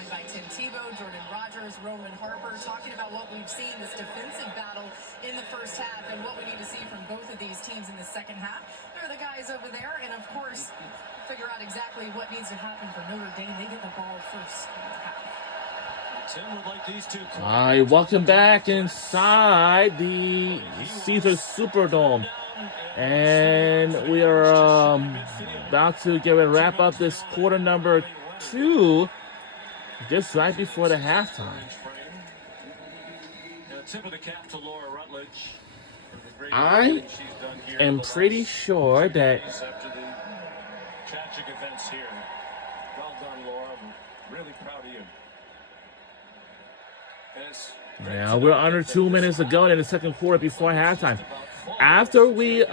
joined by Tim Tebow, Jordan Rogers, Roman Harper, talking about what we've seen, this defensive battle in the first half and what we need to see from both of these teams in the second half. There are the guys over there, and of course, figure out exactly what needs to happen for Notre Dame. They get the ball first in the half. Tim would like these two. All right, welcome back inside the Caesars Superdome. And we are about to get ready to wrap up this quarter number 2, just right before the halftime. I am pretty sure that tragic events here. Well done, Laura. I'm really proud of you. Yeah, we're under 2 minutes to go in the second quarter before halftime. After we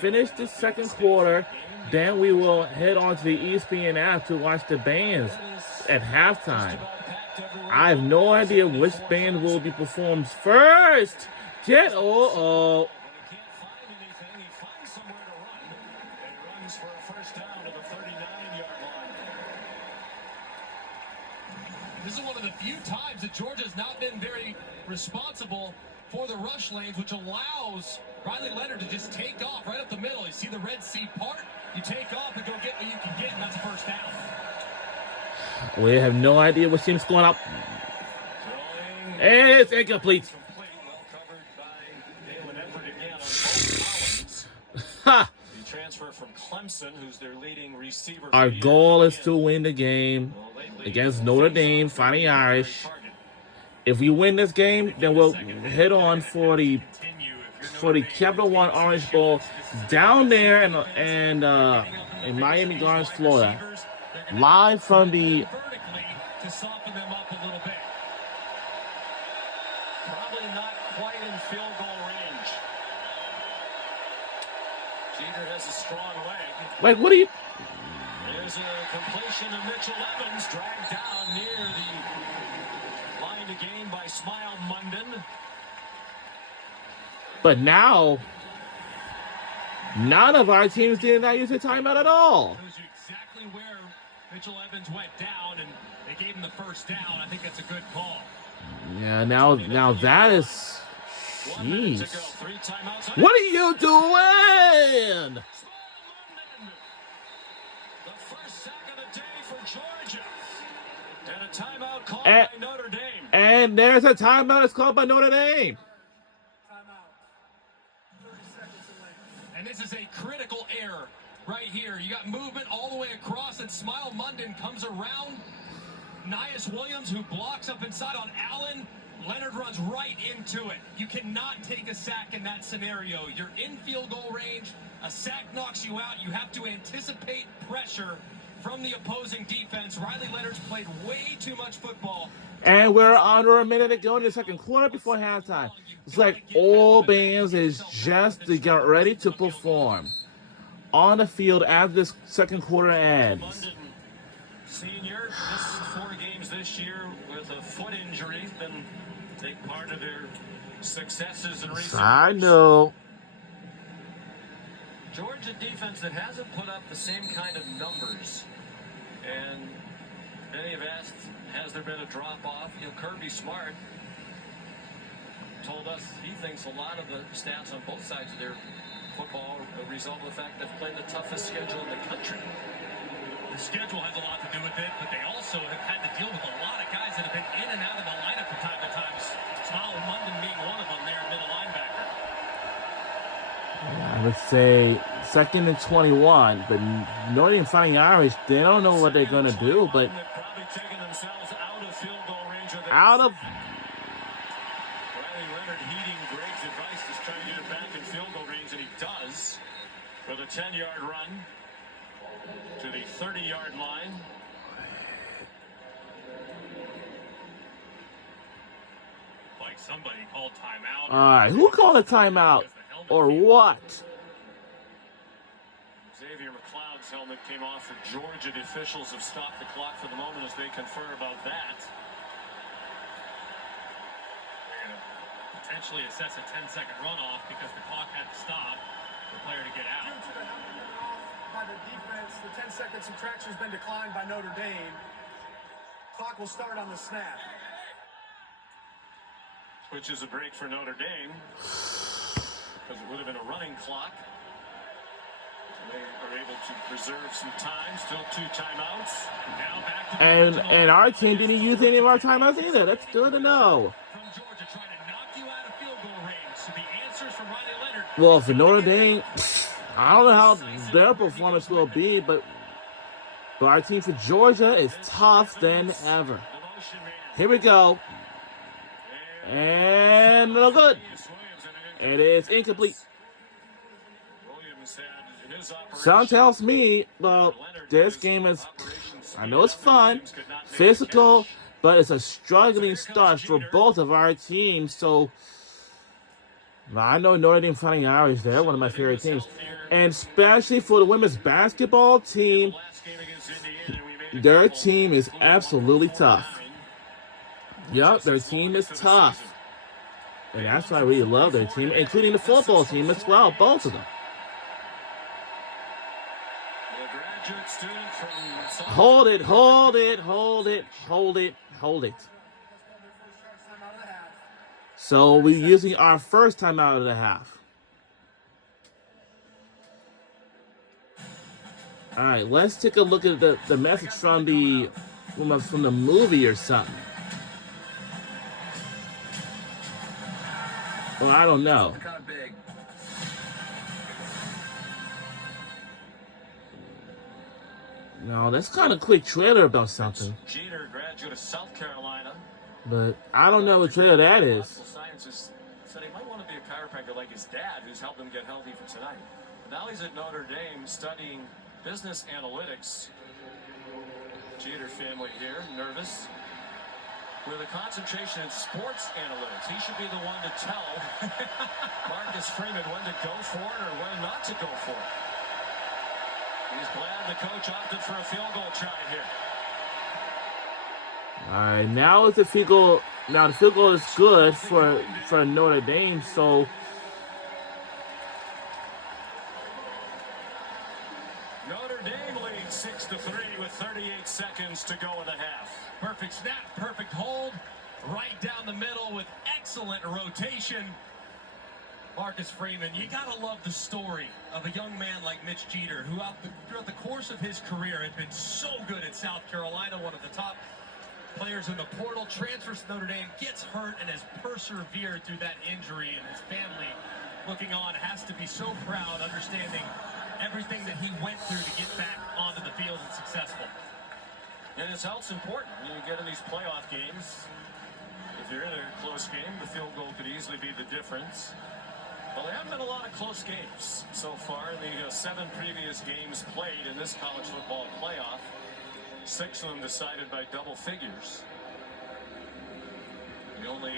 finish the second quarter, then we will head on to the ESPN app to watch the bands at halftime. I have no idea which band will be performed first. This is one of the few times that Georgia's not been very responsible for the rush lanes, which allows Riley Leonard to just take off right up the middle. You see the Red Sea part, you take off and go get what you can get, and that's first down. We have no idea what team's going up. And it's incomplete. Ha! The transfer from Clemson, who's their leading receiver. Our goal is to win the game against Notre Dame, Fighting Irish. If we win this game, then we'll head on for the Capital One Orange Bowl down there in Miami Gardens, Florida, live from the. To soften them up a little bit. Probably not quite in field goal range. Jeter has a strong leg. Like, what are you? There's a completion of Mitchell Evans, dragged down near the line to gain by Smile Munden. But now, none of our teams did not use a timeout at all. Shows you exactly where Mitchell Evans went down, and they gave him the first down. I think that's a good call. Yeah, now that is. Jeez. What are you doing? The first sack of the day for Georgia. And a timeout called by Notre Dame. And there's a timeout that's called by Notre Dame. And this is a critical error right here. You got movement all the way across, and Smile Munden comes around Nias Williams, who blocks up inside on Allen. Leonard runs right into it. You cannot take a sack in that scenario. You're in field goal range. A sack knocks you out. You have to anticipate pressure from the opposing defense. Riley Leonard's played way too much football. And we're under a minute to go in the second quarter before halftime. It's like all bands is just to get ready to perform on the field as this second quarter ends. Senior, missed 4 games this year with a foot injury. Been a big part of their successes in recent years. I know. Georgia defense that hasn't put up the same kind of numbers. And many have asked, has there been a drop-off? Kirby Smart told us he thinks a lot of the stats on both sides of their football are a result of the fact they've played the toughest schedule in the country. The schedule has a lot to do with it, but they also have had to deal with a lot of guys that have been in and out of the lineup from time to time. Smile Munden being one of them there, middle linebacker. I would say 2nd and 21, but Notre Dame Fighting Irish, they don't know what they're going to do, but They've probably taken themselves out of field goal range. out of. Riley Leonard heeding Greg's advice to try to get it back in field goal range, and he does for the 10-yard run to the 30-yard line. Like somebody called timeout. All right, who called a timeout or what? Xavier McLeod's helmet came off for Georgia. The officials have stopped the clock for the moment as they confer about that. They're going to potentially assess a 10-second runoff because the clock had to stop for the player to get out. Due to the helmet runoff by the defense, the 10-second subtraction has been declined by Notre Dame. Clock will start on the snap. Which is a break for Notre Dame. Because it would have been a running clock. They are able to preserve some time. Still 2 timeouts. Now back to And our team didn't use any of our timeouts either. That's good to know. From Georgia trying to knock you out of field goal range. So the answers from Riley Leonard. Well, for Notre Dame, I don't know how their performance will be, but our team for Georgia is tough than ever. Here we go. And no good. It is incomplete. Sound tells me, well, this game is, I know it's fun, physical, but it's a struggling start for both of our teams. So I know Notre Dame Fighting Irish, they're one of my favorite teams. And especially for the women's basketball team, their team is absolutely tough. Yep, their team is tough. And that's why I really love their team, including the football team as well, both of them. Hold it, hold it, hold it, hold it, hold it. So we're using our first time out of the half. All right, let's take a look at the message from the movie or something. Well, I don't know. No, that's kind of quick trailer about something. Jeter, graduate of South Carolina. But I don't know what trailer that is. Sciences said he might want to be a chiropractor like his dad, who's helped him get healthy for tonight. Now he's at Notre Dame studying business analytics. Jeter family here, nervous. With a concentration in sports analytics, he should be the one to tell Marcus Freeman when to go for it or when not to go for it. He's glad the coach opted for a field goal try here. All right, now is the field goal. Now the field goal is good for Notre Dame. So Notre Dame leads 6-3 with 38 seconds to go in the half. Perfect snap, perfect hold, right down the middle with excellent rotation. Marcus Freeman, you gotta love the story of a young man like Mitch Jeter, who throughout the course of his career had been so good at South Carolina, one of the top players in the portal, transfers to Notre Dame, gets hurt, and has persevered through that injury, and his family looking on has to be so proud, understanding everything that he went through to get back onto the field and successful. And his health's important. When you get in these playoff games, if you're in a close game, the field goal could easily be the difference. Well, there haven't been a lot of close games so far in the 7 previous games played in this college football playoff. 6 of them decided by double figures. The only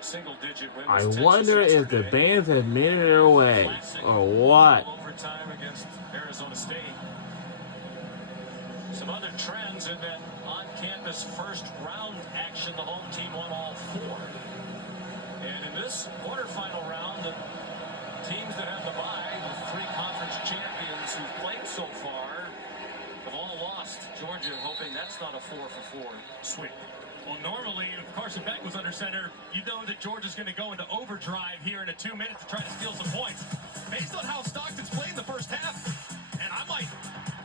single-digit win was I wonder if the bands have made it their way or what. Overtime against Arizona State. Some other trends in that on-campus first-round action. The home team won all 4. And in this quarterfinal round, the teams that have the bye, the 3 conference champions who've played so far, have all lost. Georgia hoping that's not a 4-for-4 sweep. Well, normally, if Carson Beck was under center, you know that Georgia's going to go into overdrive here in a 2 minutes to try to steal some points. Based on how Stockton's played in the first half, and I might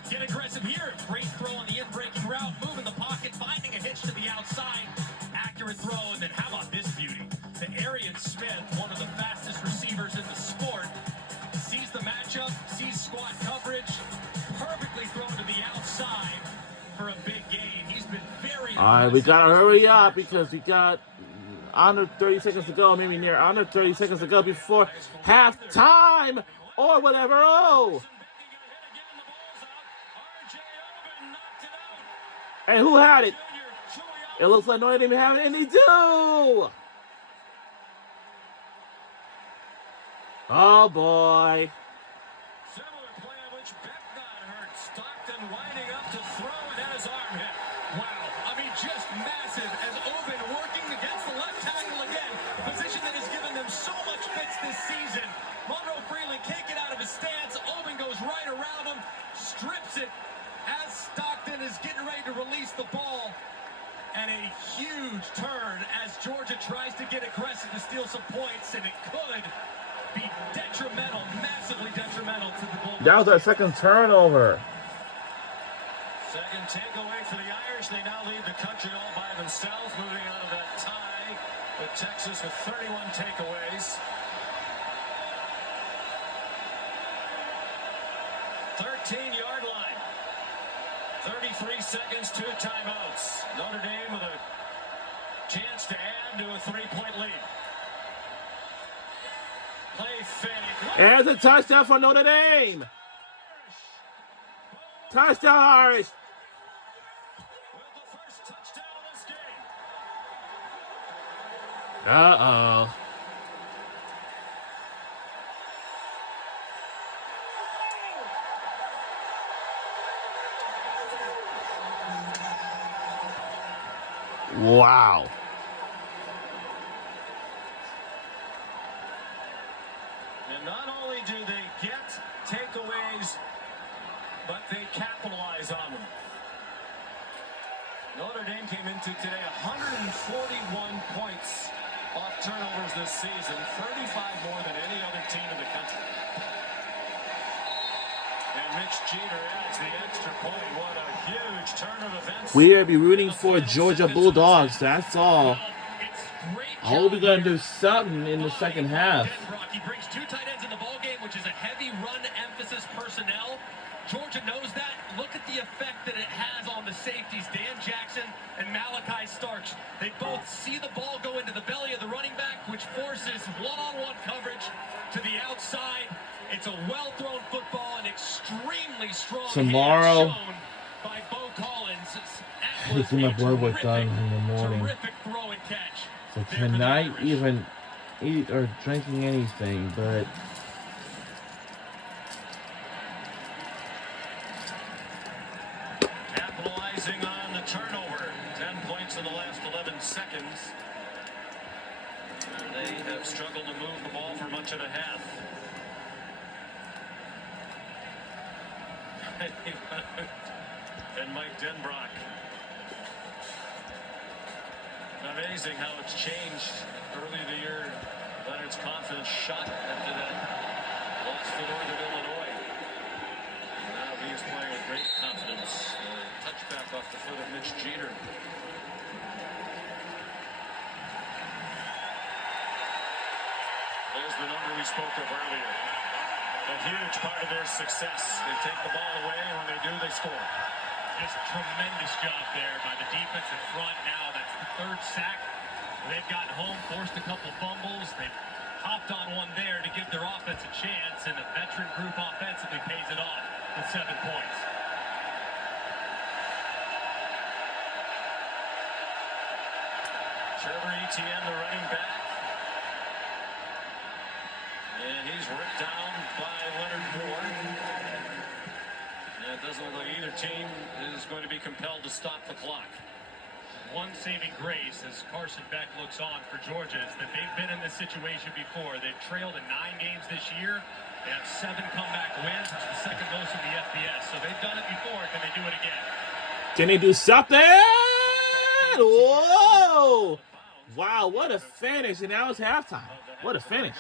get aggressive here. Great throw on the in-breaking route, moving the pocket, finding a hitch to the outside. Accurate throw, and then how about this beauty? To Arian Smith, one of the fastest receivers in the sport, sees the matchup, sees squad coverage, perfectly thrown to the outside for a big gain. He's been very All right, we gotta hurry up because we got under 30 seconds to go, maybe near under 30 seconds to go before halftime or whatever. Oh! And who had it? It looks like Notre Dame have it, and they do! Oh, boy. Similar play on which Beck got hurt. Stockton winding up to throw and had his arm hit. Wow, I mean, just massive as Oben working against the left tackle again. A position that has given them so much fits this season. Monroe Freeland can't get out of his stance. Oben goes right around him, strips it as Stockton is getting ready to release the ball. and a huge turn as Georgia tries to get aggressive to steal some points, and it could be detrimental, massively detrimental to the Bulldogs. That was our second turnover. Second takeaway for the Irish. They now lead the country all by themselves, moving out of that tie with Texas with 31 takeaways. 13-yard line. 33 seconds, 2 timeouts. Notre Dame with a chance to add to a 3-point lead. Play fake. And a touchdown for Notre Dame. Touchdown, Irish. With the first touchdown of this game. Uh-oh. Wow. And not only do they get takeaways, but they capitalize on them. Notre Dame came into today 141 points off turnovers this season, 35 more than any other team in the country. And Mitch Jeter adds the extra point. What a huge turn of events. We'll be rooting for Georgia Bulldogs. That's all. I hope we're going to do something in the second half. He brings 2 tight ends in the ball game, which is a heavy run emphasis personnel. Georgia knows that. Look at the effect that it has on the safeties, Dan Jackson and Malachi Starks. They both see the ball go into the belly of the running back, which forces one-on-one coverage to the outside. It's a well-thrown football, and extremely strong Tomorrow, hands shown by Bo Collins. I think my boy was done in the morning. Terrific throw and catch. So tonight, even eat or drinking anything, but Capitalizing on the turnover. 10 points in the last 11 seconds. They have struggled to move the ball for much of the half. And Mike Denbrock. Amazing how it's changed. Early in the year, Leonard's confidence shot after that loss to Northern Illinois. And now he is playing with great confidence. Touchback off the foot of Mitch Jeter. There's the number we spoke of earlier. A huge part of their success. They take the ball away, and when they do, they score. Just tremendous job there by the defensive front. Now that's the 3rd sack. They've gotten home, forced a couple fumbles. They've hopped on one there to give their offense a chance, and the veteran group offensively pays it off with 7 points. Trevor Etienne, the running back. And he's ripped down by Leonard Moore. And it doesn't look like either team is going to be compelled to stop the clock. One saving grace as Carson Beck looks on for Georgia is that they've been in this situation before. They've trailed in 9 games this year. They have 7 comeback wins, which is the second most in the FBS. So they've done it before. Can they do it again? can they do something? Whoa! Wow, what a finish. And now it's halftime. What a finish.